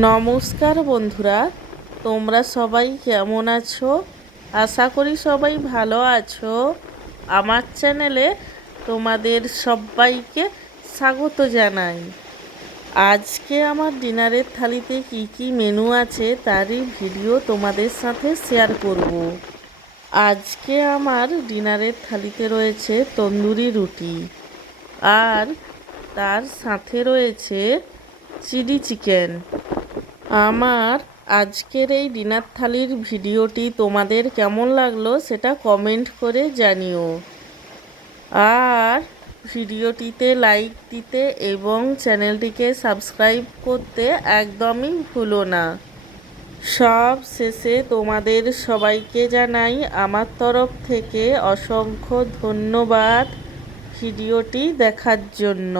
নমস্কার বন্ধুরা, তোমরা সবাই কেমন আছো? আশা করি সবাই ভালো আছো। আমার চ্যানেলে তোমাদের সবাইকে স্বাগত জানাই। আজকে আমার ডিনারের থালিতে কি কি মেনু আছে তারই ভিডিও তোমাদের সাথে শেয়ার করব। আজকে আমার ডিনারের থালিতে রয়েছে তন্দুরি রুটি, আর তার সাথে রয়েছে চিলি চিকেন। আমার আজকের এই ডিনার থালির ভিডিওটি তোমাদের কেমন লাগলো সেটা কমেন্ট করে জানিও। আর ভিডিওটিতে লাইক দিতে এবং চ্যানেলটিকে সাবস্ক্রাইব করতে একদমই ভুলো না। সব শেষে তোমাদের সবাইকে জানাই আমার তরফ থেকে অসংখ্য ধন্যবাদ ভিডিওটি দেখার জন্য।